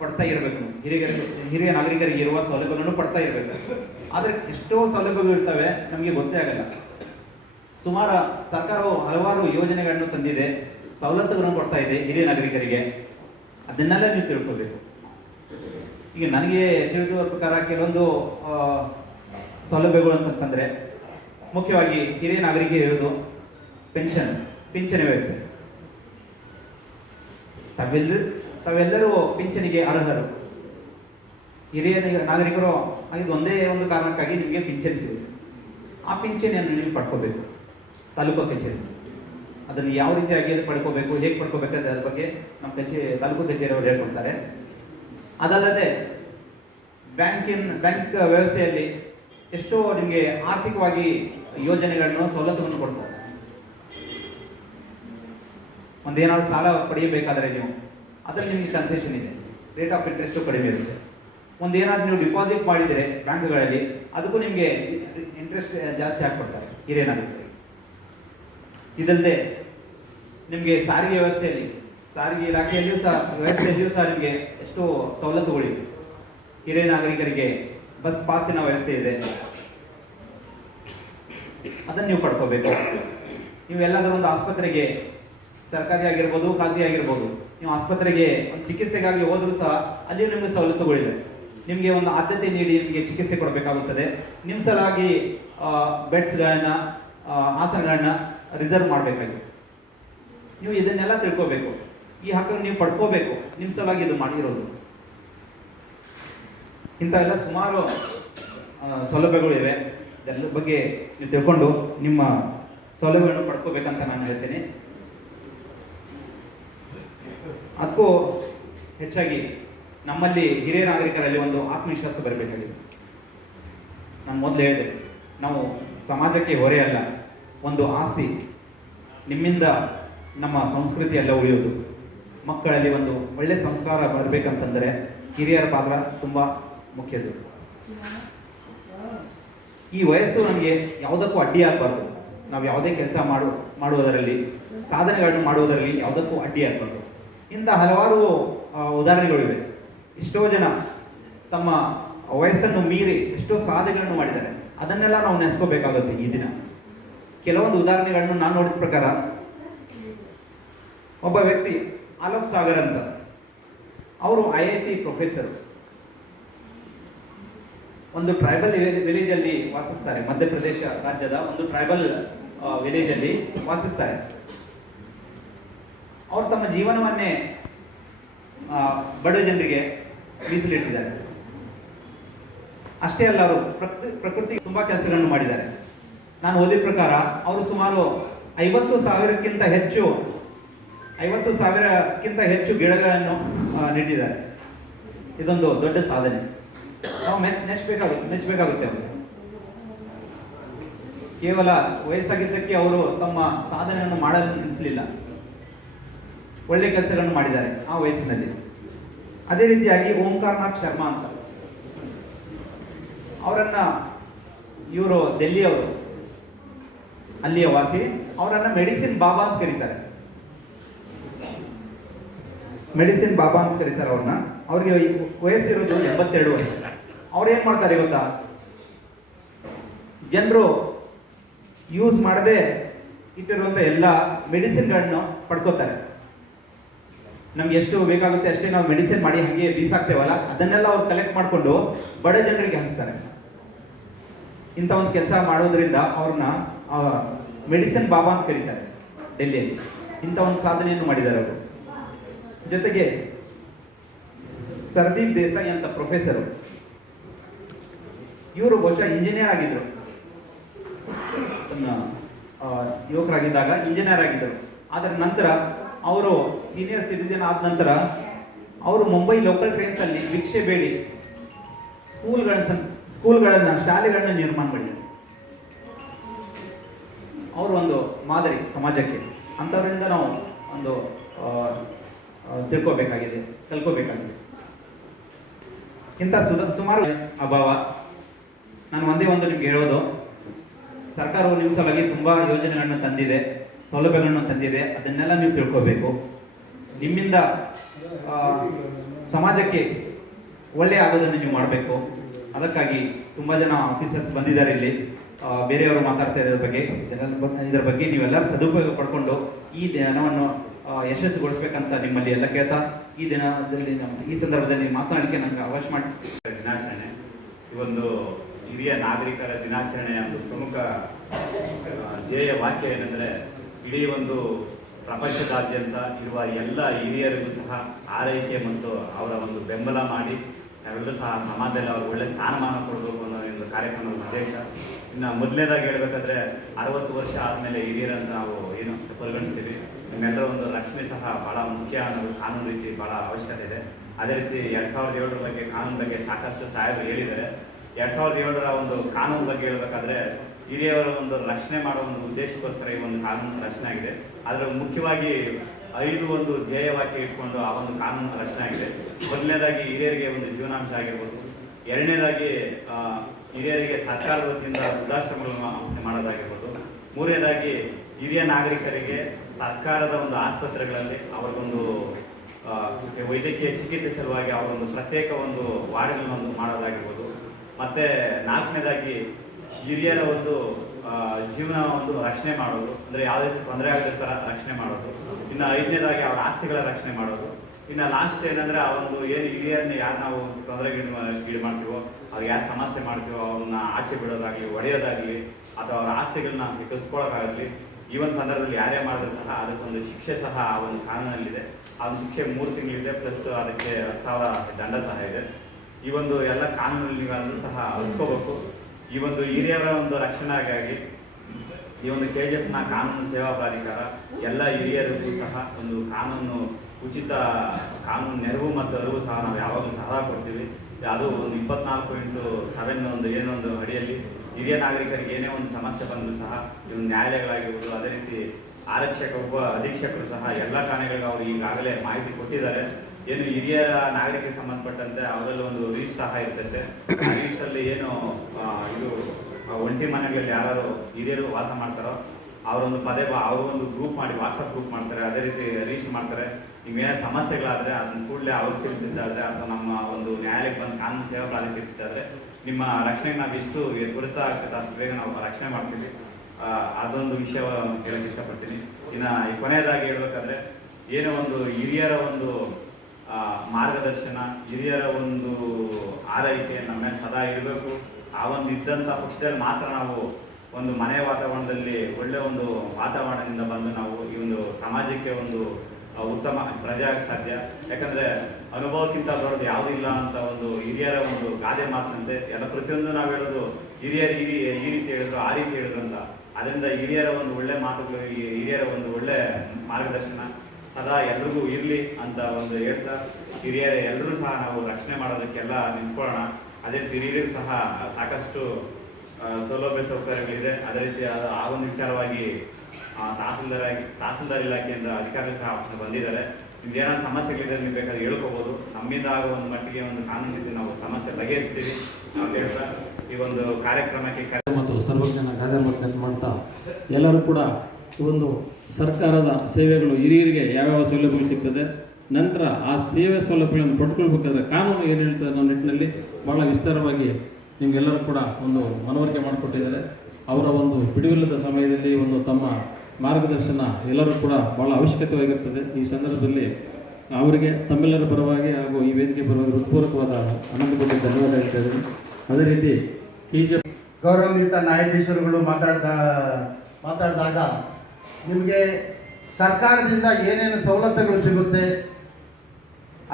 ಪಡ್ತಾ ಇರಬೇಕು. ಹಿರಿಯ ನಾಗರಿಕರಿಗೆ ಇರುವ ಸೌಲಭ್ಯಗಳನ್ನು ಪಡ್ತಾ ಇರಬೇಕು. ಆದರೆ ಎಷ್ಟೋ ಸೌಲಭ್ಯಗಳು ಇರ್ತವೆ, ನಮಗೆ ಗೊತ್ತೇ ಆಗಲ್ಲ. ಸುಮಾರು ಸರ್ಕಾರವು ಹಲವಾರು ಯೋಜನೆಗಳನ್ನು ತಂದಿದೆ, ಸವಲತ್ತುಗಳನ್ನು ಕೊಡ್ತಾ ಇದೆ ಹಿರಿಯ ನಾಗರಿಕರಿಗೆ. ಅದನ್ನೆಲ್ಲ ನೀವು ತಿಳ್ಕೊಬೇಕು. ಈಗ ನನಗೆ ತಿಳಿದಿರುವ ಪ್ರಕಾರ ಕೆಲವೊಂದು ಸೌಲಭ್ಯಗಳು ಅಂತಂತಂದರೆ, ಮುಖ್ಯವಾಗಿ ಹಿರಿಯ ನಾಗರಿಕರಿಗೆ ಇರೋದು ಪಿಂಚಣಿ ವ್ಯವಸ್ಥೆ. ತಾವೆಲ್ಲರೂ ಪಿಂಚಣಿಗೆ ಅರ್ಹರು. ಹಿರಿಯ ನಾಗರಿಕರು ಆಗಿದ್ದು ಒಂದೇ ಒಂದು ಕಾರಣಕ್ಕಾಗಿ ನಿಮಗೆ ಪಿಂಚಣಿ ಸಿಗುತ್ತೆ. ಆ ಪಿಂಚಣಿಯನ್ನು ನೀವು ಪಡ್ಕೋಬೇಕು ತಾಲೂಕು ಕಚೇರಿ. ಅದನ್ನು ಯಾವ ರೀತಿಯಾಗಿ ಪಡ್ಕೋಬೇಕು, ಹೇಗೆ ಪಡ್ಕೋಬೇಕು ಅದರ ಬಗ್ಗೆ ನಮ್ಮ ತಾಲೂಕು ಕಚೇರಿಯವರು ಹೇಳ್ಕೊಡ್ತಾರೆ. ಅದಲ್ಲದೆ ಬ್ಯಾಂಕ್ ವ್ಯವಸ್ಥೆಯಲ್ಲಿ ಎಷ್ಟೋ ನಿಮಗೆ ಆರ್ಥಿಕವಾಗಿ ಯೋಜನೆಗಳನ್ನು ಸವಲತ್ತುಗಳನ್ನು ಕೊಡ್ತಾರೆ. ಒಂದೇನಾದ್ರು ಸಾಲ ಪಡೆಯಬೇಕಾದ್ರೆ ನೀವು ಅದರಲ್ಲಿ ನಿಮಗೆ ಕನ್ಸೆಷನ್ ಇದೆ, ರೇಟ್ ಆಫ್ ಇಂಟ್ರೆಸ್ಟು ಕಡಿಮೆ ಇರುತ್ತೆ. ಒಂದೇನಾದ್ರು ನೀವು ಡಿಪಾಸಿಟ್ ಮಾಡಿದರೆ ಬ್ಯಾಂಕ್ಗಳಲ್ಲಿ ಅದಕ್ಕೂ ನಿಮಗೆ ಇಂಟ್ರೆಸ್ಟ್ ಜಾಸ್ತಿ ಹಾಕ್ಕೊಡ್ತಾರೆ ಹಿರಿಯ ನಾಗರಿಕರಿಗೆ. ಇದಲ್ಲದೆ ನಿಮಗೆ ಸಾರಿಗೆ ವ್ಯವಸ್ಥೆಯಲ್ಲಿ, ಸಾರಿಗೆ ಇಲಾಖೆಯಲ್ಲಿಯೂ ಸಹ ವ್ಯವಸ್ಥೆಯಲ್ಲಿಯೂ ಸಹ ನಿಮಗೆ ಎಷ್ಟೋ ಸವಲತ್ತುಗಳಿವೆ. ಹಿರಿಯ ನಾಗರಿಕರಿಗೆ ಬಸ್ ಪಾಸಿನ ವ್ಯವಸ್ಥೆ ಇದೆ, ಅದನ್ನು ನೀವು ಪಡ್ಕೋಬೇಕು. ನೀವು ಎಲ್ಲಾದರೂ ಒಂದು ಆಸ್ಪತ್ರೆಗೆ, ಸರ್ಕಾರಿ ಆಗಿರ್ಬೋದು ಖಾಸಗಿ ಆಗಿರ್ಬೋದು, ನೀವು ಆಸ್ಪತ್ರೆಗೆ ಒಂದು ಚಿಕಿತ್ಸೆಗಾಗಿ ಹೋದರೂ ಸಹ ಅಲ್ಲಿಯೂ ನಿಮಗೆ ಸವಲತ್ತುಗಳಿವೆ. ನಿಮಗೆ ಒಂದು ಆದ್ಯತೆ ನೀಡಿ ನಿಮಗೆ ಚಿಕಿತ್ಸೆ ಕೊಡಬೇಕಾಗುತ್ತದೆ. ನಿಮ್ಮ ಸಲುವಾಗಿ ಬೆಡ್ಸ್ಗಳನ್ನು, ಆಸನಗಳನ್ನ ರಿಸರ್ವ್ ಮಾಡಬೇಕಾಗಿದೆ. ನೀವು ಇದನ್ನೆಲ್ಲ ತಿಳ್ಕೋಬೇಕು. ಈ ಹಕ್ಕನ್ನು ನೀವು ಪಡ್ಕೋಬೇಕು, ನಿಮ್ಮ ಸಲುವಾಗಿ ಇದು ಮಾಡಿರೋದು. ಇಂಥವೆಲ್ಲ ಸುಮಾರು ಸೌಲಭ್ಯಗಳಿವೆ. ಇದೆಲ್ಲ ಬಗ್ಗೆ ನೀವು ತಿಳ್ಕೊಂಡು ನಿಮ್ಮ ಸೌಲಭ್ಯಗಳನ್ನು ಪಡ್ಕೋಬೇಕಂತ ನಾನು ಹೇಳ್ತೀನಿ. ಅದಕ್ಕೂ ಹೆಚ್ಚಾಗಿ ನಮ್ಮಲ್ಲಿ ಹಿರಿಯ ನಾಗರಿಕರಲ್ಲಿ ಒಂದು ಆತ್ಮವಿಶ್ವಾಸ ಬರಬೇಕಾಗಿದೆ. ನಾನು ಮೊದಲು ಹೇಳಿದೆ, ನಾವು ಸಮಾಜಕ್ಕೆ ಹೊರೆಯಲ್ಲ, ಒಂದು ಆಸ್ತಿ. ನಿಮ್ಮಿಂದ ನಮ್ಮ ಸಂಸ್ಕೃತಿ ಎಲ್ಲ ಉಳಿಯೋದು. ಮಕ್ಕಳಲ್ಲಿ ಒಂದು ಒಳ್ಳೆಯ ಸಂಸ್ಕಾರ ಬರಬೇಕಂತಂದರೆ ಹಿರಿಯರ ಪಾತ್ರ ತುಂಬ ಮುಖ್ಯದು. ಈ ವಯಸ್ಸು ನಮಗೆ ಯಾವುದಕ್ಕೂ ಅಡ್ಡಿ ಆಗಬಾರ್ದು. ನಾವು ಯಾವುದೇ ಕೆಲಸ ಮಾಡುವುದರಲ್ಲಿ, ಸಾಧನೆಗಳನ್ನು ಮಾಡುವುದರಲ್ಲಿ ಯಾವುದಕ್ಕೂ ಅಡ್ಡಿ ಆಗಬಾರ್ದು. ಇಂಥ ಹಲವಾರು ಉದಾಹರಣೆಗಳಿವೆ. ಎಷ್ಟೋ ಜನ ತಮ್ಮ ವಯಸ್ಸನ್ನು ಮೀರಿ ಎಷ್ಟೋ ಸಾಧನೆಗಳನ್ನು ಮಾಡಿದ್ದಾರೆ. ಅದನ್ನೆಲ್ಲ ನಾವು ನೆನೆಸ್ಕೋಬೇಕಾಗುತ್ತೆ ಈ ದಿನ. ಕೆಲವೊಂದು ಉದಾಹರಣೆಗಳನ್ನು ನಾನು ನೋಡಿದ ಪ್ರಕಾರ, ಒಬ್ಬ ವ್ಯಕ್ತಿ ಅಲೋಕ್ ಸಾಗರ್ ಅಂತ, ಅವರು IIT ಪ್ರೊಫೆಸರ್. ಒಂದು ಟ್ರೈಬಲ್ ವಿಲೇಜಲ್ಲಿ ವಾಸಿಸ್ತಾರೆ. ಮಧ್ಯಪ್ರದೇಶ ರಾಜ್ಯದ ಒಂದು ಟ್ರೈಬಲ್ ವಿಲೇಜಲ್ಲಿ ವಾಸಿಸ್ತಾರೆ. ಅವರು ತಮ್ಮ ಜೀವನವನ್ನೇ ಬಡ ಜನರಿಗೆ ಮೀಸಲಿಟ್ಟಿದ್ದಾರೆ. ಅಷ್ಟೇ ಅಲ್ಲ, ಅವರು ಪ್ರಕೃತಿ ತುಂಬಾ ಕೆಲಸಗಳನ್ನು ಮಾಡಿದ್ದಾರೆ. ನಾನು ಓದಿದ ಪ್ರಕಾರ ಅವರು ಸುಮಾರು 50,000ಕ್ಕಿಂತ ಹೆಚ್ಚು ಗಿಡಗಳನ್ನು ನೆಟ್ಟಿದ್ದಾರೆ. ಇದೊಂದು ದೊಡ್ಡ ಸಾಧನೆ. ನಾವು ಮೆಚ್ಚಬೇಕಾಗುತ್ತೆ. ಅವರು ಕೇವಲ ವಯಸ್ಸಾಗಿದ್ದಕ್ಕೆ ಅವರು ತಮ್ಮ ಸಾಧನೆಯನ್ನು ಮಾಡಲು ನಿಲ್ಲಿಸಲಿಲ್ಲ, ಒಳ್ಳೆ ಕೆಲಸಗಳನ್ನು ಮಾಡಿದ್ದಾರೆ ಆ ವಯಸ್ಸಿನಲ್ಲಿ. ಅದೇ ರೀತಿಯಾಗಿ ಓಂಕಾರನಾಥ್ ಶರ್ಮಾ ಅಂತ, ಅವರನ್ನ ಇವರು ಡೆಲ್ಲಿಯವರು, ಅಲ್ಲಿಯ ವಾಸಿ. ಅವರನ್ನ ಮೆಡಿಸಿನ್ ಬಾಬಾ ಅಂತ ಕರೀತಾರೆ. ಅವ್ರನ್ನ. ಅವ್ರಿಗೆ ವಯಸ್ಸಿರೋದು 82 ವರ್ಷ. ಅವ್ರು ಏನ್ ಮಾಡ್ತಾರೆ ಗೊತ್ತಾ? ಜನರು ಯೂಸ್ ಮಾಡದೆ ಇಟ್ಟಿರುವಂತ ಎಲ್ಲ ಮೆಡಿಸಿನ್ಗಳನ್ನು ಪಡ್ಕೋತಾರೆ. ನಮ್ಗೆ ಎಷ್ಟು ಬೇಕಾಗುತ್ತೆ ಅಷ್ಟೇ ನಾವು ಮೆಡಿಸಿನ್ ಮಾಡಿ ಹಾಗೆ ಬೀಸಾಕ್ತೇವಲ್ಲ, ಅದನ್ನೆಲ್ಲ ಅವ್ರು ಕಲೆಕ್ಟ್ ಮಾಡಿಕೊಂಡು ಬಡ ಜನರಿಗೆ ಹಂಚ್ತಾರೆ. ಇಂಥ ಒಂದು ಕೆಲಸ ಮಾಡೋದ್ರಿಂದ ಅವ್ರನ್ನ ಮೆಡಿಸಿನ್ ಬಾಬಾ ಅಂತ ಕರೀತಾರೆ ಡೆಲ್ಲಿಯಲ್ಲಿ. ಇಂಥ ಒಂದು ಸಾಧನೆಯನ್ನು ಮಾಡಿದ್ದಾರೆ ಅವರು. ಜೊತೆಗೆ ಸರ್ದೀಪ್ ದೇಸಾಯಿ ಅಂತ ಪ್ರೊಫೆಸರ್, ಇವರು ಬಹುಶಃ ಇಂಜಿನಿಯರ್ ಆಗಿದ್ರು. ಯುವಕರಾಗಿದ್ದಾಗ ಇಂಜಿನಿಯರ್ ಆಗಿದ್ದರು. ಅದರ ನಂತರ ಅವರು ಸೀನಿಯರ್ ಸಿಟಿಜನ್ ಆದ ನಂತರ ಅವರು ಮುಂಬೈ ಲೋಕಲ್ ಟ್ರೈನ್ಸ್ ಅಲ್ಲಿ ಭಿಕ್ಷೆ ಬೇಡಿ ಸ್ಕೂಲ್ಗಳನ್ನ, ಶಾಲೆಗಳನ್ನ ನಿರ್ಮಾಣ ಮಾಡಿದ್ದಾರೆ. ಅವರು ಒಂದು ಮಾದರಿ ಸಮಾಜಕ್ಕೆ. ಅಂಥವರಿಂದ ನಾವು ಒಂದು ತಿಳ್ಕೋಬೇಕಾಗಿದೆ, ಕಲ್ಕೋಬೇಕಾಗಿದೆ. ಇಂಥ ಸುಮಾರು ಅಭಾವ. ನಾನು ಒಂದೇ ಒಂದು ನಿಮ್ಗೆ ಹೇಳೋದು, ಸರ್ಕಾರವು ನಿಮ್ಮ ಸಲುವಾಗಿ ತುಂಬ ಯೋಜನೆಗಳನ್ನು ತಂದಿದೆ, ಸೌಲಭ್ಯಗಳನ್ನು ತಂದಿದೆ. ಅದನ್ನೆಲ್ಲ ನೀವು ತಿಳ್ಕೋಬೇಕು. ನಿಮ್ಮಿಂದ ಸಮಾಜಕ್ಕೆ ಒಳ್ಳೆಯ ಆಗೋದನ್ನು ನೀವು ಮಾಡಬೇಕು. ಅದಕ್ಕಾಗಿ ತುಂಬ ಜನ ಆಫೀಸರ್ಸ್ ಬಂದಿದ್ದಾರೆ ಇಲ್ಲಿ, ಬೇರೆಯವರು ಮಾತಾಡ್ತಾ ಇರೋದ್ರ ಬಗ್ಗೆ, ಇದರ ಬಗ್ಗೆ ನೀವೆಲ್ಲರೂ ಸದುಪಯೋಗ ಪಡ್ಕೊಂಡು ಈ ದಿನವನ್ನು ಯಶಸ್ಸುಗೊಳಿಸ್ಬೇಕಂತ ನಿಮ್ಮಲ್ಲಿ ಎಲ್ಲ ಕೇಳ್ತಾ ಈ ದಿನದಲ್ಲಿ ಈ ಸಂದರ್ಭದಲ್ಲಿ ಮಾತನಾಡಲಿಕ್ಕೆ ನನಗೆ ಅವಕಾಶ ಮಾಡಿ. ದಿನಾಚರಣೆ ಈ ಒಂದು ಹಿರಿಯ ನಾಗರಿಕರ ದಿನಾಚರಣೆಯ ಒಂದು ಪ್ರಮುಖ ಧ್ಯೇಯ ವಾಕ್ಯ ಏನೆಂದರೆ ಇಡೀ ಒಂದು ಪ್ರಪಂಚದಾದ್ಯಂತ ಇರುವ ಎಲ್ಲ ಹಿರಿಯರಿಗೂ ಸಹ ಆರೈಕೆ ಮತ್ತು ಅವರ ಒಂದು ಬೆಂಬಲ ಮಾಡಿ ನಾವೆಲ್ಲರೂ ಸಹ ಸಮಾಜದಲ್ಲಿ ಅವ್ರಿಗೆ ಒಳ್ಳೆ ಸ್ಥಾನಮಾನ ಕೊಡಬೇಕು ಅನ್ನೋ ಒಂದು ಕಾರ್ಯಕ್ರಮದ ಉದ್ದೇಶ. ಇನ್ನು ಮೊದಲನೇದಾಗಿ ಹೇಳಬೇಕಾದ್ರೆ 60 ವರ್ಷ ಆದಮೇಲೆ ಹಿರಿಯರಂತ ನಾವು ಏನು ಪರಿಗಣಿಸ್ತೀವಿ, ನಿಮ್ಮೆಲ್ಲರ ಒಂದು ರಕ್ಷಣೆ ಸಹ ಬಹಳ ಮುಖ್ಯ ಅನ್ನೋದು ಕಾನೂನು ರೀತಿ ಬಹಳ ಅವಶ್ಯಕತೆ ಇದೆ. ಅದೇ ರೀತಿ 2007 ಬಗ್ಗೆ ಕಾನೂನು ಬಗ್ಗೆ ಸಾಕಷ್ಟು ಸಾಹೇಬರು ಹೇಳಿದ್ದಾರೆ. 2007 ಒಂದು ಕಾನೂನು ಬಗ್ಗೆ ಹೇಳಬೇಕಾದ್ರೆ ಹಿರಿಯವರ ಒಂದು ರಕ್ಷಣೆ ಮಾಡುವ ಒಂದು ಉದ್ದೇಶಕ್ಕೋಸ್ಕರ ಈ ಒಂದು ಕಾನೂನು ರಚನೆ ಆಗಿದೆ. ಅದರ ಮುಖ್ಯವಾಗಿ 5 ಒಂದು ಧ್ಯೇಯವಾಕ್ಯ ಇಟ್ಕೊಂಡು ಆ ಒಂದು ಕಾನೂನು ರಚನೆ ಆಗಿದೆ. ಮೊದಲನೇದಾಗಿ ಹಿರಿಯರಿಗೆ ಒಂದು ಜೀವನಾಂಶ ಆಗಿರ್ಬೋದು, ಎರಡನೇದಾಗಿ ಹಿರಿಯರಿಗೆ ಸರ್ಕಾರದ ವತಿಯಿಂದ ವೃದ್ಧಾಶ್ರಮಗಳನ್ನು ಮಾಡೋದಾಗಿರ್ಬೋದು, ಮೂರನೇದಾಗಿ ಹಿರಿಯ ನಾಗರಿಕರಿಗೆ ಸರ್ಕಾರದ ಒಂದು ಆಸ್ಪತ್ರೆಗಳಲ್ಲಿ ಅವರಿಗೊಂದು ವೈದ್ಯಕೀಯ ಚಿಕಿತ್ಸೆ ಸಲುವಾಗಿ ಅವರೊಂದು ಪ್ರತ್ಯೇಕ ಒಂದು ವಾರ್ಡ್ಗಳನ್ನು ಮಾಡೋದಾಗಿರ್ಬೋದು, ಮತ್ತೆ ನಾಲ್ಕನೇದಾಗಿ ಹಿರಿಯರ ಒಂದು ಜೀವನ ಒಂದು ರಕ್ಷಣೆ ಮಾಡೋದು, ಅಂದರೆ ಯಾವುದೇ ತೊಂದರೆ ಆಗದ ಥರ ರಕ್ಷಣೆ ಮಾಡೋದು. ಇನ್ನು 5ನೇದಾಗಿ ಅವರ ಆಸ್ತಿಗಳ ರಕ್ಷಣೆ ಮಾಡೋದು. ಇನ್ನು ಲಾಸ್ಟ್ ಏನಂದರೆ ಆ ಒಂದು ಏನು ಹಿರಿಯರನ್ನ ಯಾರು ನಾವು ತೊಂದರೆಗೀಡು ಮಾಡ್ತೀವೋ, ಅವ್ರು ಯಾರು ಸಮಸ್ಯೆ ಮಾಡ್ತೀವೋ ಅವ್ರನ್ನ ಆಚೆ ಬಿಡೋದಾಗಲಿ, ಹೊಡೆಯೋದಾಗಲಿ ಅಥವಾ ಅವರ ಆಸ್ತಿಗಳನ್ನ ಕಿಸ್ಕೊಳ್ಳೋಕ್ಕಾಗಲಿ, ಈ ಒಂದು ಸಂದರ್ಭದಲ್ಲಿ ಯಾರೇ ಮಾಡಿದ್ರು ಸಹ ಅದಕ್ಕೊಂದು ಶಿಕ್ಷೆ ಸಹ ಆ ಒಂದು ಕಾನೂನಲ್ಲಿದೆ. ಆ ಒಂದು ಶಿಕ್ಷೆ 3 ತಿಂಗಳಿದೆ, ಪ್ಲಸ್ ಅದಕ್ಕೆ 10,000 ದಂಡ ಸಹ ಇದೆ. ಈ ಒಂದು ಎಲ್ಲ ಕಾನೂನಲ್ಲಿ ನೀವೆಲ್ಲರೂ ಸಹ ಅಳ್ಕೋಬೇಕು. ಈ ಒಂದು ಹಿರಿಯರ ಒಂದು ರಕ್ಷಣೆಗಾಗಿ ಈ ಒಂದು KGF ಕಾನೂನು ಸೇವಾ ಪ್ರಾಧಿಕಾರ ಎಲ್ಲ ಹಿರಿಯರಿಗೂ ಸಹ ಒಂದು ಕಾನೂನು ಉಚಿತ ಕಾನೂನು ನೆರವು ಮತ್ತು ಅರಿವು ಸಹ ನಾವು ಯಾವಾಗಲೂ ಸಹ ಕೊಡ್ತೀವಿ. ಅದು ಒಂದು 24/7 ಒಂದು ಏನೊಂದು ಅಡಿಯಲ್ಲಿ ಹಿರಿಯ ನಾಗರಿಕರಿಗೆ ಏನೇ ಒಂದು ಸಮಸ್ಯೆ ಬಂದರೂ ಸಹ ಇವು ನ್ಯಾಯಾಲಯಗಳಾಗಿರ್ಬೋದು, ಅದೇ ರೀತಿ ಅಧೀಕ್ಷಕರು ಸಹ ಎಲ್ಲ ಠಾಣೆಗಳಿಗೆ ಅವರು ಈಗಾಗಲೇ ಮಾಹಿತಿ ಕೊಟ್ಟಿದ್ದಾರೆ. ಏನು ಹಿರಿಯ ನಾಗರಿಕರಿಗೆ ಸಂಬಂಧಪಟ್ಟಂತೆ ಅವರಲ್ಲಿ ಒಂದು ರೀಚ್ ಸಹ ಇರ್ತೈತೆ. ಆ ರೀಚಲ್ಲಿ ಏನು ಇದು ಒಂಟಿ ಮನೆಗಳಲ್ಲಿ ಯಾರು ಹಿರಿಯರು ವಾಸ ಮಾಡ್ತಾರೋ ಅವರೊಂದು ಅವರು ಒಂದು ಗ್ರೂಪ್ ಮಾಡಿ ವಾಟ್ಸಪ್ ಗ್ರೂಪ್ ಮಾಡ್ತಾರೆ, ಅದೇ ರೀತಿ ರೀಚ್ ಮಾಡ್ತಾರೆ. ನಿಮ್ಗೇನಾದ್ರು ಸಮಸ್ಯೆಗಳಾದರೆ ಅದನ್ನು ಕೂಡಲೇ ಅವ್ರು ತಿಳಿಸಿದ್ದಾದರೆ ಅಥವಾ ನಮ್ಮ ಒಂದು ನ್ಯಾಯಾಲಯಕ್ಕೆ ಬಂದು ಕಾನೂನು ಸೇವಾ ಪ್ರಾಧಿಕಾರ ತಿಳಿಸಿದ್ದಾದರೆ ನಿಮ್ಮ ರಕ್ಷಣೆಗೆ ನಾವು ಎಷ್ಟು ತ್ವರಿತ ಆಗ್ತದೆ ಅಷ್ಟು ಬೇಗ ನಾವು ರಕ್ಷಣೆ ಮಾಡ್ತೀವಿ. ಅದೊಂದು ವಿಷಯ ಹೇಳಕ್ಕೆ ಇಷ್ಟಪಡ್ತೀನಿ. ಇನ್ನು ಈ ಕೊನೆಯದಾಗಿ ಹೇಳ್ಬೇಕಾದ್ರೆ ಏನೋ ಒಂದು ಹಿರಿಯರ ಒಂದು ಮಾರ್ಗದರ್ಶನ, ಹಿರಿಯರ ಒಂದು ಆರೈಕೆ ನಮ್ಮ ಮೇಲೆ ಸದಾ ಇರಬೇಕು. ಆ ಒಂದು ಇದ್ದಂಥ ಪಕ್ಷದಲ್ಲಿ ಮಾತ್ರ ನಾವು ಒಂದು ಮನೆಯ ವಾತಾವರಣದಲ್ಲಿ ಒಳ್ಳೆಯ ಒಂದು ವಾತಾವರಣದಿಂದ ಬಂದು ನಾವು ಈ ಒಂದು ಸಮಾಜಕ್ಕೆ ಒಂದು ಉತ್ತಮ ಪ್ರಜೆ ಆಗಕ್ಕೆ ಸಾಧ್ಯ. ಯಾಕಂದರೆ ಅನುಭವಕ್ಕಿಂತ ದೊಡ್ಡದು ಯಾವುದೂ ಇಲ್ಲ ಅಂತ ಒಂದು ಹಿರಿಯರ ಒಂದು ಗಾದೆ ಮಾತಂತೆ ಎಲ್ಲ ಪ್ರತಿಯೊಂದು ನಾವು ಹೇಳೋದು ಹಿರಿಯರು ಈ ರೀತಿ ಹೇಳಿದ್ರು, ಆ ರೀತಿ ಹೇಳಿದ್ರು ಅಂತ. ಅದರಿಂದ ಹಿರಿಯರ ಒಂದು ಒಳ್ಳೆ ಮಾತುಗಳು, ಹಿರಿಯರ ಒಂದು ಒಳ್ಳೆ ಮಾರ್ಗದರ್ಶನ ಸದಾ ಎಲ್ರಿಗೂ ಇರಲಿ ಅಂತ ಒಂದು ಹೇಳ್ತಾ, ಹಿರಿಯರ ಎಲ್ಲರೂ ಸಹ ನಾವು ರಕ್ಷಣೆ ಮಾಡೋದಕ್ಕೆಲ್ಲ ನಿಂತ್ಕೊಳ್ಳೋಣ. ಅದೇ ರೀತಿ ಹಿರಿಯರಿಗೂ ಸಹ ಸಾಕಷ್ಟು ಸೌಲಭ್ಯ ಸೌಕರ್ಯಗಳಿದೆ. ಅದೇ ರೀತಿ ಆ ಒಂದು ವಿಚಾರವಾಗಿ ತಹಸೀಲ್ದಾರ್ ಇಲಾಖೆಯಿಂದ ಅಧಿಕಾರಿಗಳು ಸಹ ಬಂದಿದ್ದಾರೆ. ನಿಮ್ಗೆ ಏನಾದ್ರು ಸಮಸ್ಯೆಗಳಿದೆ ನೀವು ಬೇಕಾದ್ರೆ ಹೇಳ್ಕೋಬೋದು. ನಮ್ಮಿಂದ ಆಗೋ ಒಂದು ಮಟ್ಟಿಗೆ ಒಂದು ಕಾನೂನು ರೀತಿ ನಾವು ಸಮಸ್ಯೆ ಬಗೆಹರಿಸ್ತೀವಿ ಅಂತ ಹೇಳ್ತಾ ಈ ಒಂದು ಕಾರ್ಯಕ್ರಮಕ್ಕೆ ಮತ್ತು ಸರ್ವಜ್ಞನ ಗಾದೆ ಮಾಡ್ತಾ ಎಲ್ಲರೂ ಕೂಡ ಈ ಒಂದು ಸರ್ಕಾರದ ಸೇವೆಗಳು ಹಿರಿಯರಿಗೆ ಯಾವ್ಯಾವ ಸೌಲಭ್ಯಗಳು ಸಿಗ್ತದೆ, ನಂತರ ಆ ಸೇವೆ ಸೌಲಭ್ಯಗಳನ್ನು ಪಡ್ಕೊಳ್ಬೇಕಾದ್ರೆ ಕಾನೂನು ಏನು ಹೇಳ್ತದೆ ಅನ್ನೋ ನಿಟ್ಟಿನಲ್ಲಿ ಭಾಳ ವಿಸ್ತಾರವಾಗಿ ನಿಮಗೆಲ್ಲರೂ ಕೂಡ ಒಂದು ಮನವರಿಕೆ ಮಾಡಿಕೊಟ್ಟಿದ್ದಾರೆ. ಅವರ ಒಂದು ಬಿಡುವಿಲ್ಲದ ಸಮಯದಲ್ಲಿ ಒಂದು ತಮ್ಮ ಮಾರ್ಗದರ್ಶನ ಎಲ್ಲರೂ ಕೂಡ ಭಾಳ ಅವಶ್ಯಕತೆವಾಗಿರ್ತದೆ. ಈ ಸಂದರ್ಭದಲ್ಲಿ ಅವರಿಗೆ ತಮ್ಮೆಲ್ಲರ ಪರವಾಗಿ ಹಾಗೂ ಈ ವೇದಿಕೆ ಪರವಾಗಿ ಹೃತ್ಪೂರ್ವಕವಾದ ಅನಂತಪಟ್ಟಿ ಧನ್ಯವಾದ ಹೇಳ್ತಾ ಇದ್ದೀನಿ. ಅದೇ ರೀತಿ ಗೌರವಾನ್ವಿತ ನ್ಯಾಯಾಧೀಶರುಗಳು ಮಾತಾಡಿದಾಗ ನಿಮಗೆ ಸರ್ಕಾರದಿಂದ ಏನೇನು ಸವಲತ್ತುಗಳು ಸಿಗುತ್ತೆ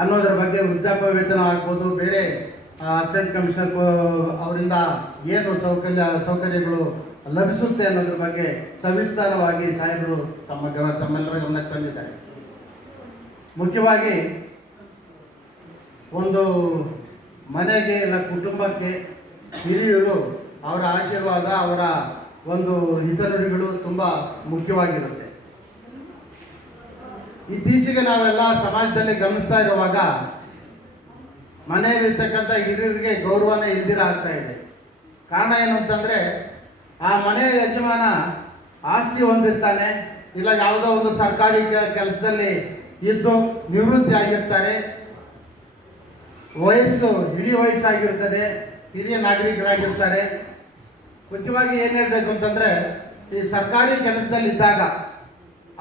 ಅನ್ನೋದರ ಬಗ್ಗೆ ವೃದ್ಧಾಪ್ಯ ವೇತನ ಆಗ್ಬೋದು, ಬೇರೆ ಅಸಿಸ್ಟೆಂಟ್ ಕಮಿಷನರ್ ಅವರಿಂದ ಏನು ಸೌಕರ್ಯಗಳು ಲಭಿಸುತ್ತೆ ಅನ್ನೋದ್ರ ಬಗ್ಗೆ ಸವಿಸ್ತಾರವಾಗಿ ಸಾಹೇಬರು ತಮ್ಮೆಲ್ಲರ ಗಮನಕ್ಕೆ ತಂದಿದ್ದಾರೆ. ಮುಖ್ಯವಾಗಿ ಒಂದು ಮನೆಗೆ ಇಲ್ಲ ಕುಟುಂಬಕ್ಕೆ ಹಿರಿಯರು ಅವರ ಆಶೀರ್ವಾದ, ಅವರ ಒಂದು ಹಿತನುಡಿಗಳು ತುಂಬ ಮುಖ್ಯವಾಗಿರುತ್ತೆ. ಇತ್ತೀಚೆಗೆ ನಾವೆಲ್ಲ ಸಮಾಜದಲ್ಲಿ ಗಮನಿಸ್ತಾ ಇರುವಾಗ ಮನೆಯಲ್ಲಿರ್ತಕ್ಕಂಥ ಹಿರಿಯರಿಗೆ ಗೌರವನೇ ಇಲ್ದಿರ ಆಗ್ತಾ ಇದೆ. ಕಾರಣ ಏನು ಅಂತಂದರೆ, ಆ ಮನೆಯ ಯಜಮಾನ ಆಸ್ತಿ ಹೊಂದಿರ್ತಾನೆ, ಇಲ್ಲ ಯಾವುದೋ ಒಂದು ಸರ್ಕಾರಿ ಕೆಲಸದಲ್ಲಿ ಇದ್ದು ನಿವೃತ್ತಿ ಆಗಿರ್ತಾರೆ. ವಯಸ್ಸು ಇಳಿ ವಯಸ್ಸಾಗಿರ್ತದೆ, ಹಿರಿಯ ನಾಗರಿಕರಾಗಿರ್ತಾರೆ. ಮುಖ್ಯವಾಗಿ ಏನು ಹೇಳಬೇಕು ಅಂತಂದರೆ, ಈ ಸರ್ಕಾರಿ ಕೆಲಸದಲ್ಲಿದ್ದಾಗ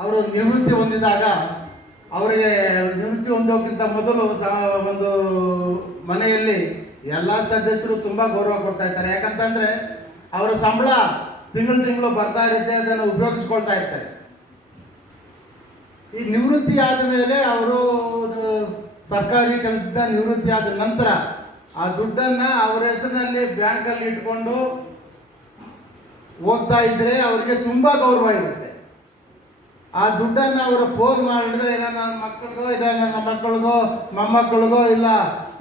ಅವರು ನಿವೃತ್ತಿ ಹೊಂದಿದಾಗ ಅವರಿಗೆ ನಿವೃತ್ತಿ ಹೊಂದೋಕ್ಕಿಂತ ಮೊದಲು ಒಂದು ಮನೆಯಲ್ಲಿ ಎಲ್ಲ ಸದಸ್ಯರು ತುಂಬ ಗೌರವ ಕೊಡ್ತಾ ಇರ್ತಾರೆ. ಯಾಕಂತಂದರೆ ಅವರ ಸಂಬಳ ತಿಂಗಳು ಬರ್ತಾ ಇರುತ್ತೆ, ಅದನ್ನು ಉಪಯೋಗಿಸ್ಕೊಳ್ತಾ ಇರ್ತಾರೆ. ಈ ನಿವೃತ್ತಿ ಆದ ಮೇಲೆ ಅವರು ಸರ್ಕಾರಿ ಕೆಲಸದ ನಿವೃತ್ತಿ ಆದ ನಂತರ ಆ ದುಡ್ಡನ್ನು ಅವರ ಹೆಸರಿನಲ್ಲಿ ಬ್ಯಾಂಕಲ್ಲಿ ಇಟ್ಕೊಂಡು ಹೋಗ್ತಾ ಇದ್ರೆ ಅವರಿಗೆ ತುಂಬ ಗೌರವ ಇರುತ್ತೆ. ಆ ದುಡ್ಡನ್ನು ಅವರು ಫೋನ್ ಮಾಡಿದ್ರೆ ಇಲ್ಲ ನನ್ನ ಮಕ್ಕಳಿಗೋ, ಇಲ್ಲ ನನ್ನ ಮಕ್ಕಳಿಗೋ, ಮೊಮ್ಮಕ್ಕಳಿಗೋ, ಇಲ್ಲ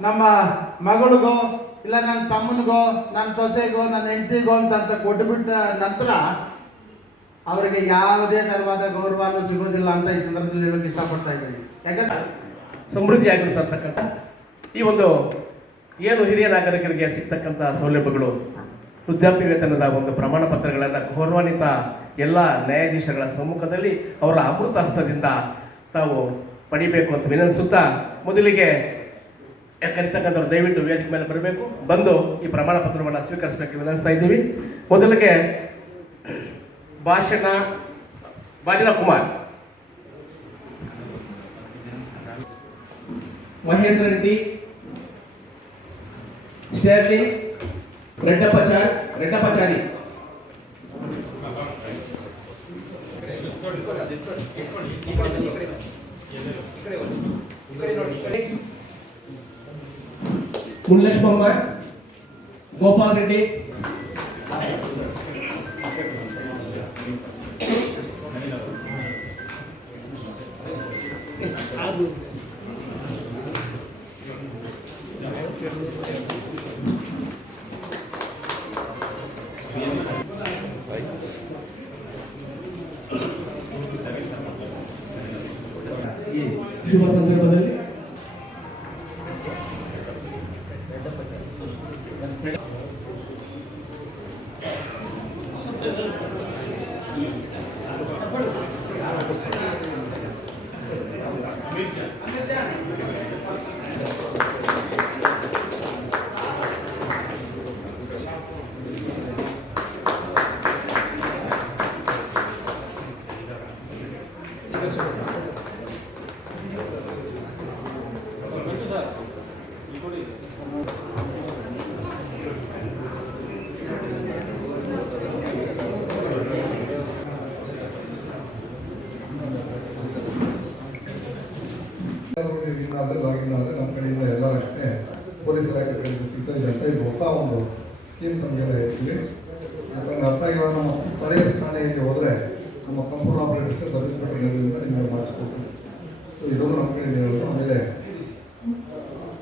ನಮ್ಮ ಮಗಳಿಗೋ, ಇಲ್ಲ ನನ್ನ ತಮ್ಮನಿಗೋ, ನನ್ನ ಸೊಸೆಗೋ, ನನ್ನ ಹೆಂಡತಿಗೋ ಅಂತ ಕೊಟ್ಟುಬಿಟ್ಟ ನಂತರ ಅವರಿಗೆ ಯಾವುದೇ ತರವಾದ ಗೌರವನೂ ಸಿಗೋದಿಲ್ಲ ಅಂತ ಈ ಸಂದರ್ಭದಲ್ಲಿ ಹೇಳೋಕೆ ಇಷ್ಟಪಡ್ತಾ ಇದ್ದೀನಿ. ಯಾಕಂದ್ರೆ ಸಮೃದ್ಧಿಯಾಗಿರ್ತಕ್ಕಂಥ ಈ ಒಂದು ಏನು ಹಿರಿಯ ನಾಗರಿಕರಿಗೆ ಸಿಗ್ತಕ್ಕಂಥ ಸೌಲಭ್ಯಗಳು, ವೃದ್ಧಾಪ್ಯ ವೇತನದ ಒಂದು ಪ್ರಮಾಣ ಪತ್ರಗಳನ್ನು ಗೌರವಾನ್ವಿತ ಎಲ್ಲ ನ್ಯಾಯಾಧೀಶಗಳ ಸಮ್ಮುಖದಲ್ಲಿ ಅವರ ಅಮೃತ ಹಸ್ತದಿಂದ ತಾವು ಪಡಿಬೇಕು ಅಂತ ವಿನಂತಿಸುತ್ತಾ, ಮೊದಲಿಗೆ ಕರಿತಕ್ಕಂಥವ್ರು ದಯವಿಟ್ಟು ವೇದಿಕೆ ಮೇಲೆ ಬರಬೇಕು, ಬಂದು ಈ ಪ್ರಮಾಣ ಪತ್ರವನ್ನು ಸ್ವೀಕರಿಸಬೇಕು ವಿನಂತಿಸ್ತಾ ಇದ್ದೀವಿ. ಮೊದಲಿಗೆ ಭಾಜನ ಕುಮಾರ್, ಮಹೇಂದ್ರ ರೆಡ್ಡಿ, ಸ್ಟರ್ಲಿಂಗ್, ರೆಡ್ಡಪ್ಪಾಚಾರಿ, ಮುಲ್ಲೇಶ್ ಗೋಪಾಲ್ ರೆಡ್ಡಿ, ಶುಭ ಸಂದರ್ಭದಲ್ಲಿ ಲಾಗಿನ್ ಆದರೆ ನಮ್ಮ ಕಡೆಯಿಂದ ಎಲ್ಲರಷ್ಟೇ ಪೊಲೀಸ್ ಇಲಾಖೆ ಕಡೆಯಿಂದ ಸಿಗ್ತಾ ಇದೆ ಅಂತ ಇದು ಹೊಸ ಒಂದು ಸ್ಕೀಮ್ ನಮಗೆಲ್ಲ ಹೇಳ್ತೀವಿ. ಯಾಕಂದರೆ ಅರ್ಥ ಆಗಿಲ್ಲ, ನಮ್ಮ ಸ್ಥಳೀಯ ಠಾಣೆಗೆ ಹೋದರೆ ನಮ್ಮ ಕಂಪ್ಯೂಟರ್ ಆಪರೇಟರ್ಸ್ ಸಬ್ ಇನ್ಸ್ಪೆಕ್ಟರ್ಗಳಿಂದ ನಿಮಗೆ ಮಾಡಿಸ್ಕೊಡ್ತೀವಿ. ಸೊ ಇದೊಂದು ನಮ್ಮ ಕಡೆಯಿಂದ ಹೇಳೋದು. ಆಮೇಲೆ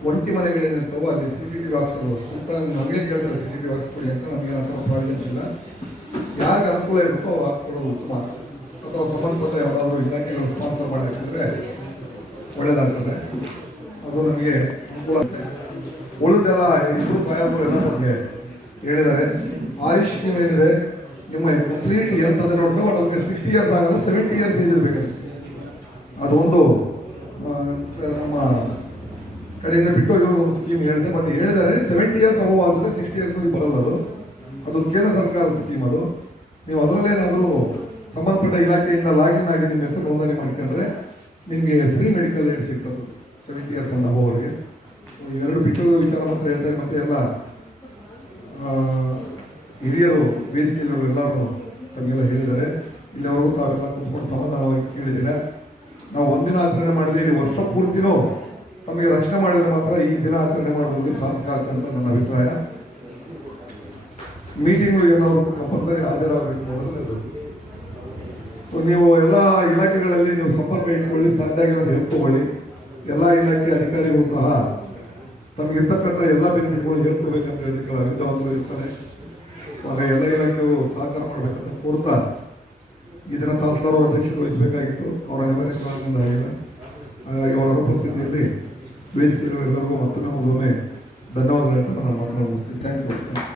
ಒಂಟಿ ಮನೆಗಳೇನಿರ್ತಾವೋ ಅಲ್ಲಿ CCTV ಹಾಕ್ಸ್ಬೋದು. ಸುತ್ತ ನಮಗೆ ಕೇಳ್ತಾರೆ CCTV ಹಾಕ್ಸ್ಕೊಳ್ಳಿ ಅಂತ, ನಮಗೆ ಅಂತ ಪ್ರಾಬ್ಲಮ್ಸ್ ಇಲ್ಲ. ಯಾರಿಗೆ ಅನುಕೂಲ ಇರುತ್ತೋ ಅವ್ರು ಹಾಕ್ಸ್ಕೊಳ್ಳೋದು ಉತ್ತಮ. ಅಥವಾ ಸಂಬಂಧಪಟ್ಟ ಯಾವುದಾದ್ರೂ ಇಲಾಖೆಗಳು ಸ್ಪಾನ್ಸರ್ ಮಾಡಿ ಹಾಕಿದ್ರೆ ಒಳ್ಳೆಯದಾಗ್ತದೆ. ಅದು ನಮಗೆ ಅನುಕೂಲ. ಉಳಿದೆಲ್ಲ ಇಬ್ಬರು ಸಾಹೇಬರು ಎಲ್ಲ ನಮಗೆ ಹೇಳಿದ್ದಾರೆ. ಆಯುಷ್ ಸ್ಕೀಮ್ ಏನಿದೆ ನಿಮ್ಮ ಕಂಪ್ಲೀಟ್ ಎಂತಂದ್ರೆ ನೋಡ್ತಾ ಅದಕ್ಕೆ 60 years ಆಗಲ್ಲ, 70 years ಇರಬೇಕಂತೆ. ಅದೊಂದು ನಮ್ಮ ಕಡೆಯಿಂದ ಬಿಟ್ಟೋಗಿರೋ ಒಂದು ಸ್ಕೀಮ್ ಹೇಳಿದೆ. ಬಟ್ ಹೇಳಿದ್ದಾರೆ 70 years ಅಬವ್ ಆದರೆ 60 years ಬರಲ್ಲ. ಅದು ಕೇಂದ್ರ ಸರ್ಕಾರದ ಸ್ಕೀಮ್. ಅದು ನೀವು ಅದರಲ್ಲೇನಾದರೂ ಸಂಬಂಧಪಟ್ಟ ಇಲಾಖೆಯಿಂದ ಲಾಗಿನ್ ಆಗಿ ನಿಮ್ಮ ಹೆಸರು ನೋಂದಣಿ ಮಾಡ್ಕೊಂಡ್ರೆ ನಿಮಗೆ ಫ್ರೀ ಮೆಡಿಕಲ್ ಏಡ್ ಸಿಗ್ತದೆ 70 years ಅಂಡ್ ಅಬವ್ ಅವರಿಗೆ. ಇವೆರಡು ಬಿಟ್ಟು ವಿಚಾರ ಮಾತ್ರ ಹೇಳ್ತಾರೆ. ಮತ್ತೆ ಎಲ್ಲ ಹಿರಿಯರು ವೇದಿಕೆಯವರು ಎಲ್ಲರೂ ತಮಗೆಲ್ಲ ಹೇಳಿದ್ದಾರೆ. ಇಲ್ಲಿ ಅವರು ತಾವೆಲ್ಲ ಕುತ್ಕೊಂಡು ಸಮಾಧಾನವಾಗಿ ಕೇಳಿದ್ದೀರ. ನಾವು ಒಂದಿನ ಆಚರಣೆ ಮಾಡಿದ್ದೀವಿ, ವರ್ಷ ಪೂರ್ತಿನೂ ನಮಗೆ ರಕ್ಷಣೆ ಮಾಡಿದರೆ ಮಾತ್ರ ಈ ದಿನ ಆಚರಣೆ ಮಾಡೋದು ಸಾರ್ಥಕ ಆಗ್ತದೆ ಅಂತ ನನ್ನ ಅಭಿಪ್ರಾಯ. ಮೀಟಿಂಗು ಏನಾದರೂ ಕಂಪಲ್ಸರಿ ಹಾಜರಾಗಬೇಕು ಅನ್ನೋದು. ಸೊ ನೀವು ಎಲ್ಲ ಇಲಾಖೆಗಳಲ್ಲಿ ನೀವು ಸಂಪರ್ಕ ಇಟ್ಕೊಳ್ಳಿ, ಸಾಧ್ಯ ಆಗಿರೋದು ಹೇಳ್ಕೊಳ್ಳಿ. ಎಲ್ಲ ಇಲಾಖೆ ಅಧಿಕಾರಿಗಳು ಸಹ ತಮಗಿರ್ತಕ್ಕಂಥ ಎಲ್ಲ ಬೆನಿಫಿಟ್ಗಳು ಹೇಳ್ಕೊಬೇಕಂತ ಹೇಳಿದ್ರೆ ಅವಿದ್ಯವಂತರು ಇರ್ತಾರೆ. ಆಗ ಎಲ್ಲ ಇಲಾಖೆಯು ಸಹಕಾರ ಮಾಡಬೇಕಂತ ಕೋರ್ತಾ ಇದನ್ನು ತಹಸೀಲ್ದಾರ್ ಅವರು ಅಧ್ಯಕ್ಷತೆ ವಹಿಸಬೇಕಾಗಿತ್ತು. ಅವರ ಕಾರಣದಿಂದ ಹಾಗಾಗಿ ಅವರ ಉಪಸ್ಥಿತಿಯಲ್ಲಿ ವೇದಿಕೆಯಲ್ಲೂ ಎಲ್ಲರಿಗೂ ಮತ್ತೊಮ್ಮೆ ಧನ್ಯವಾದಗಳು ಅಂತ ನಾನು ಮಾತನಾಡುತ್ತೇನೆ. Thank you.